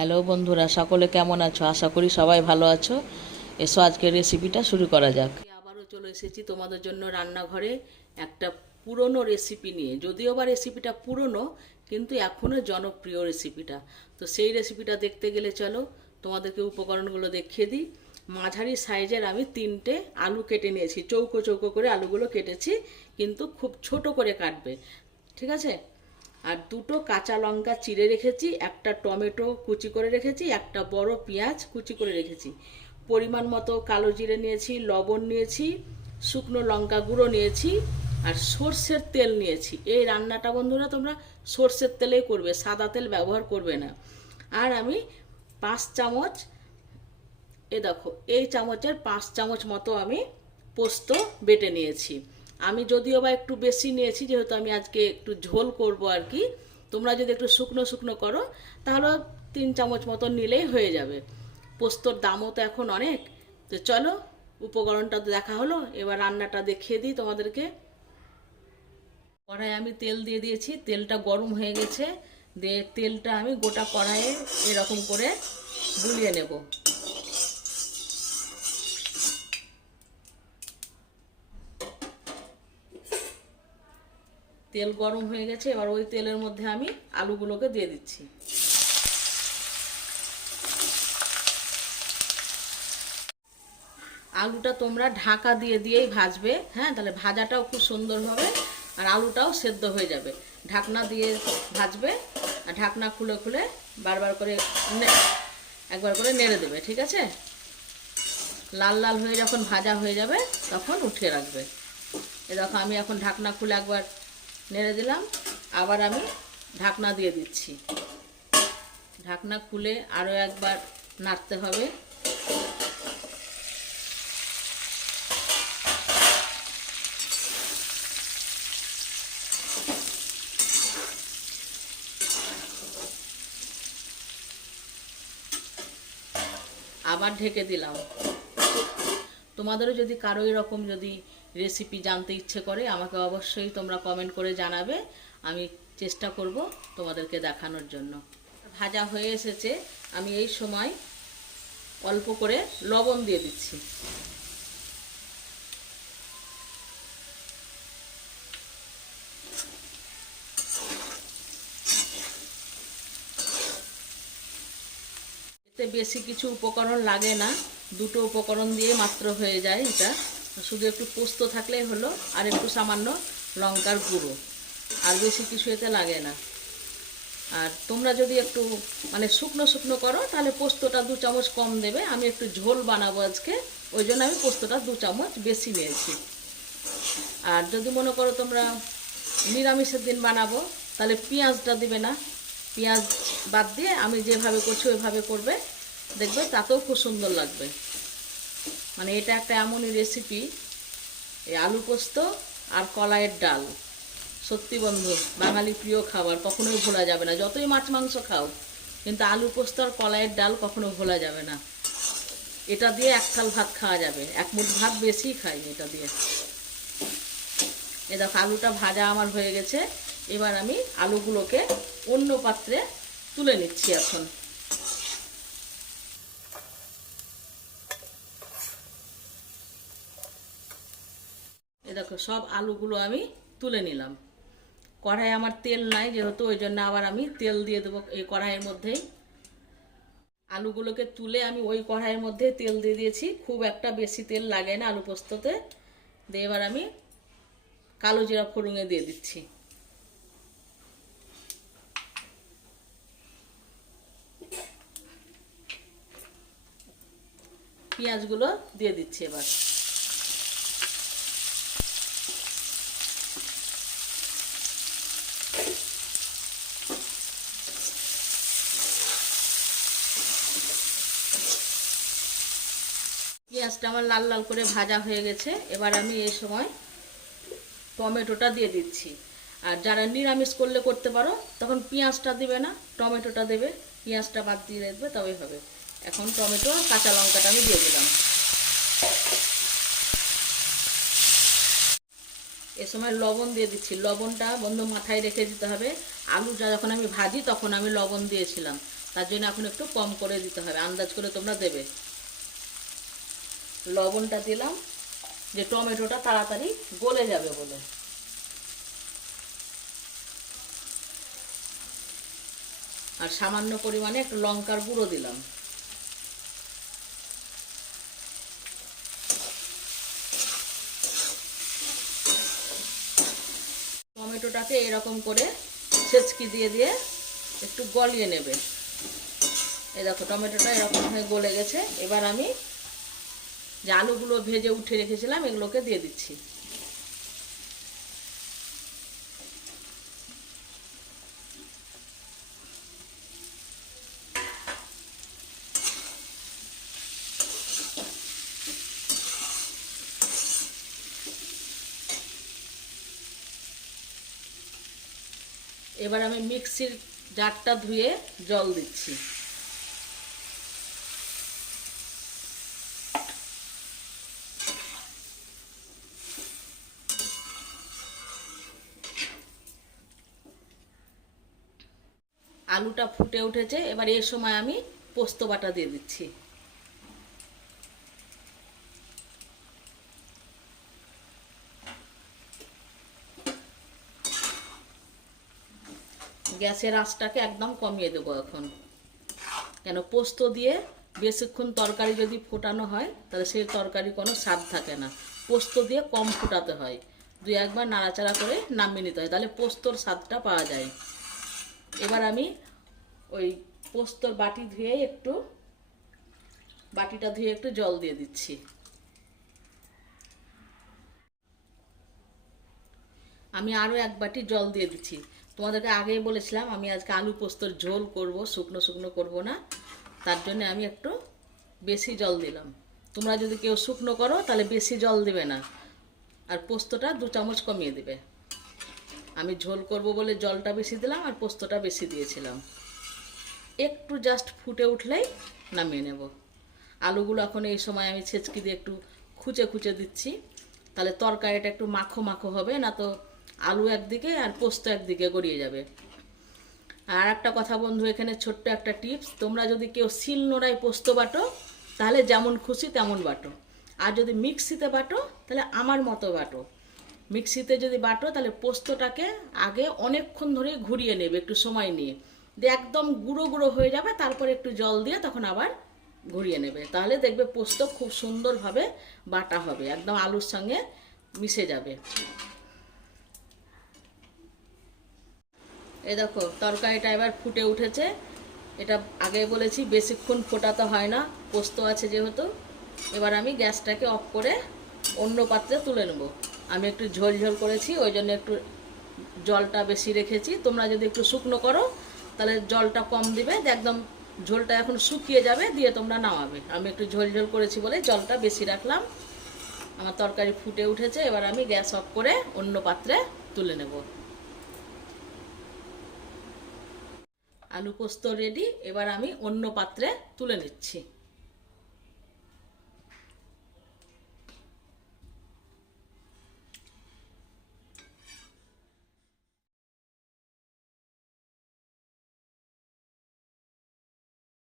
Hello বন্ধুরা, সকলে কেমন আছো? আশা করি সবাই ভালো আছো। এসো, আজকের রেসিপিটা শুরু করা যাক। আবারও চলে এসেছি তোমাদের জন্য রান্নাঘরে একটা পুরনো রেসিপি নিয়ে। যদিও বা রেসিপিটা পুরনো, কিন্তু এখনও জনপ্রিয় রেসিপিটা তো সেই রেসিপিটা দেখতে গেলে চলো, তোমাদেরকে উপকরণগুলো দেখিয়ে দিই। মাঝারি সাইজের আমি তিনটে আলু কেটে নিয়েছি। চৌকো চৌকো করে আলুগুলো কেটেছি, কিন্তু খুব ছোট করে কাটবে। ঠিক আছে? আর দুটো কাঁচা লঙ্কা চিড়ে রেখেছি, একটা টমেটো কুচি করে রেখেছি, একটা বড় পেঁয়াজ কুচি করে রেখেছি। পরিমাণ মতো কালো জিরে নিয়েছি, লবণ নিয়েছি, শুকনো লঙ্কা গুঁড়ো নিয়েছি আর সর্ষের তেল নিয়েছি। এই রান্নাটা বন্ধুরা তোমরা সর্ষের তেলেই করবে, সাদা তেল ব্যবহার করবে না। আর আমি পাঁচ চামচ, এ দেখো, এই চামচের পাঁচ চামচ মতো আমি পোস্ত বেটে নিয়েছি। আমি যদিও বা একটু বেশি নিয়েছি, যেহেতু আমি আজকে একটু ঝোল করব আর কি, তোমরা যদি একটু শুকনো শুকনো করো, তাহলে তিন চামচ মতো নিলেই হয়ে যাবে। পোস্তর দামও তো এখন অনেক, তো চলো উপকরণটা তো দেখা হলো, এবার রান্নাটা দেখিয়ে দিই তোমাদেরকে। কড়াই আমি তেল দিয়ে দিয়েছি, তেলটা গরম হয়ে গেছে, দিয়ে তেলটা আমি গোটা কড়াইয়ে এরকম করে বুলিয়ে নেব। তেল গরম হয়ে গেছে, এবার ওই তেলের মধ্যে আমি আলুগুলোকে দিয়ে দিচ্ছি। আলুটা তোমরা ঢাকা দিয়ে দিয়েই ভাজবে হ্যাঁ তাহলে ভাজাটাও খুব সুন্দর হবে আর আলুটাও সেদ্ধ হয়ে যাবে। ঢাকনা দিয়ে ভাজবে আর ঢাকনা খুলে খুলে বারবার করে একবার করে নেড়ে দেবে, ঠিক আছে? লাল লাল হয়ে যখন ভাজা হয়ে যাবে, তখন উঠিয়ে রাখবে। এ দেখো, আমি এখন ঢাকনা খুলে একবার নেড়ে দিলাম। আবার আমি ঢাকনা দিয়ে দিচ্ছি। ঢাকনা খুলে আরও একবার নাড়তে হবে। আবার ঢেকে দিলাম। তোমাদেরও যদি কারও এরকম যদি রেসিপি জানতে ইচ্ছে করে, আমাকে অবশ্যই তোমরা কমেন্ট করে জানাবে। আমি চেষ্টা করব তোমাদেরকে দেখানোর জন্য। ভাজা হয়ে এসেছে, আমি এই সময় অল্প করে লবণ দিয়ে দিচ্ছি। এতে বেশি কিছু উপকরণ লাগে না, দুটো উপকরণ দিয়ে মাত্র হয়ে যায় এটা। শুধু একটু পোস্ত থাকলেই হলো আর একটু সামান্য লঙ্কার গুঁড়ো। আর বেশি কিছু এতে লাগে না। আর তোমরা যদি একটু মানে শুকনো শুকনো করো, তাহলে পোস্তটা দু চামচ কম দেবে। আমি একটু ঝোল বানাবো আজকে, ওই জন্য আমি পোস্তটা দু চামচ বেশি নিয়েছি। আর যদি মনে করো তোমরা নিরামিষের দিন বানাবো, তাহলে পেঁয়াজটা দিবে না। পেঁয়াজ বাদ দিয়ে আমি যেভাবে করছি, ওইভাবে করবে। দেখবে তাতেও খুব সুন্দর লাগবে। মানে এটা একটা এমনই রেসিপি এই আলু পোস্ত আর কলাইয়ের ডাল। সত্যি বন্ধু, বাঙালি প্রিয় খাবার, কখনোই ভোলা যাবে না। যতই মাছ মাংস খাও, কিন্তু আলু পোস্ত আর কলাইয়ের ডাল কখনো ভোলা যাবে না। এটা দিয়ে এক থাল ভাত খাওয়া যাবে। এক মুঠ ভাত বেশি খাই এটা দিয়ে। এ দেখো, আলুটা ভাজা আমার হয়ে গেছে। এবার আমি আলুগুলোকে অন্য পাত্রে তুলে নিচ্ছি এখন। দেখো, সব আলুগুলো আমি তুলে নিলাম। কড়াই আমার তেল নাই যেহেতু, ওই জন্য আবার আমি তেল দিয়ে দেবো এই কড়াইয়ের মধ্যেই। আলুগুলোকে তুলে আমি ওই কড়াইয়ের মধ্যে তেল দিয়ে দিয়েছি। খুব একটা বেশি তেল লাগে না আলু পোস্ততে। দিয়ে এবার আমি কালো জিরা ফোড়ঙে দিয়ে দিচ্ছি। পেঁয়াজগুলো দিয়ে দিচ্ছি এবার। পেঁয়াজটা আমার লাল লাল করে ভাজা হয়ে গেছে। এবার আমি এই সময় টমেটোটা দিয়ে দিচ্ছি। আর যারা নিরামিষ করলে করতে পারো, তখন পেঁয়াজটা দেবে না, টমেটোটা দেবে, পেঁয়াজটা বাদ দিয়ে দেখবে তবেই হবে। এখন টমেটো আর কাঁচা লঙ্কাটা আমি দিয়ে দিলাম। এ সময় লবণ দিয়ে দিচ্ছি। লবণটা বন্ধু মাথায় রেখে দিতে হবে। আলুটা যখন আমি ভাজি, তখন আমি লবণ দিয়েছিলাম। তার জন্য এখন একটু কম করে দিতে হবে। আন্দাজ করে তোমরা দেবে। লবণটা দিলাম, যে টমেটোটা তাড়াতাড়ি গলে যাবে বলে। আর সামান্য পরিমাণে একটু লঙ্কার গুঁড়ো দিলাম। টমেটোটাকে এরকম করে ছেচকি দিয়ে দিয়ে একটু গলিয়ে নেবে। এই দেখো, টমেটোটা এরকম হয়ে গলে গেছে। এবার আমি যে আলুগুলো ভেজে উঠে রেখেছিলাম, এগুলোকে দিয়ে দিচ্ছি। এবার আমি মিক্সির জারটা ধুয়ে জল দিচ্ছি। আলুটা ফুটে উঠেছে, এবার এই সময় আমি পোস্ত বাটা দিয়ে দিচ্ছি। গ্যাসের আঁচটাকে একদম কমিয়ে দেবো এখন। কেন পোস্ত দিয়ে বেশিক্ষণ তরকারি যদি ফোটানো হয়, তাহলে সেই তরকারি কোনো স্বাদ থাকে না। পোস্ত দিয়ে কম ফোটাতে হয়। দুই একবার নাড়াচাড়া করে নামিয়ে নিতে হয়, তাহলে পোস্তর স্বাদটা পাওয়া যায়। এবার আমি ওই পোস্তর বাটি ধুয়ে একটু, বাটিটা ধুয়ে একটু জল দিয়ে দিচ্ছি। আমি আরও এক বাটি জল দিয়ে দিচ্ছি। তোমাদেরকে আগেই বলেছিলাম, আমি আজকে আলু পোস্তর ঝোল করব, শুকনো শুকনো করব না। তার জন্য আমি একটু বেশি জল দিলাম। তোমরা যদি কেউ শুকনো করো, তাহলে বেশি জল দেবে না। আর পোস্তটা দু চামচ কমিয়ে দেবে। আমি ঝোল করব বলে জলটা বেশি দিলাম আর পোস্তটা বেশি দিয়েছিলাম। একটু জাস্ট ফুটে উঠলেই নামিয়ে নেব। আলুগুলো এখন এই সময় আমি ছেঁচকি দিয়ে একটু খুচে খুচে দিচ্ছি। তাহলে তরকারিটা একটু মাখো মাখো হবে, না তো আলু একদিকে আর পোস্ত একদিকে গড়িয়ে যাবে। আর একটা কথা বন্ধু, এখানে ছোট্ট একটা টিপস, তোমরা যদি কেউ শিল নোড়ায় পোস্ত বাটো, তাহলে যেমন খুশি তেমন বাটো। আর যদি মিক্সিতে বাটো, তাহলে আমার মতো বাটো। মিক্সিতে যদি বাটো, তাহলে পোস্তটাকে আগে অনেকক্ষণ ধরে ঘুরিয়ে নেবে একটু সময় নিয়ে। দিয়ে একদম গুঁড়ো গুঁড়ো হয়ে যাবে, তারপরে একটু জল দিয়ে তখন আবার ঘুরিয়ে নেবে। তাহলে দেখবে পোস্ত খুব সুন্দরভাবে বাটা হবে, একদম আলুর সঙ্গে মিশে যাবে। এ দেখো, তরকারিটা এবার ফুটে উঠেছে। এটা আগে বলেছি, বেশিক্ষণ ফোটাতে হয় না, পোস্ত আছে যেহেতু। এবার আমি গ্যাসটাকে অফ করে অন্য পাত্রে তুলে নেব। আমি একটু ঝোল ঝোল করেছি, ওই জন্য একটু জলটা বেশি রেখেছি। তোমরা যদি একটু শুকনো করো তাহলে জলটা কম দিবে একদম ঝোলটা এখন শুকিয়ে যাবে, দিয়ে তোমরা নামাবে। আমি একটু ঝোল ঝোল করেছি বলে জলটা বেশি রাখলাম। আমার তরকারি ফুটে উঠেছে, এবার আমি গ্যাস অফ করে অন্য পাত্রে তুলে নেব। আলু পোস্ত রেডি এবার আমি অন্য পাত্রে তুলে নিচ্ছি।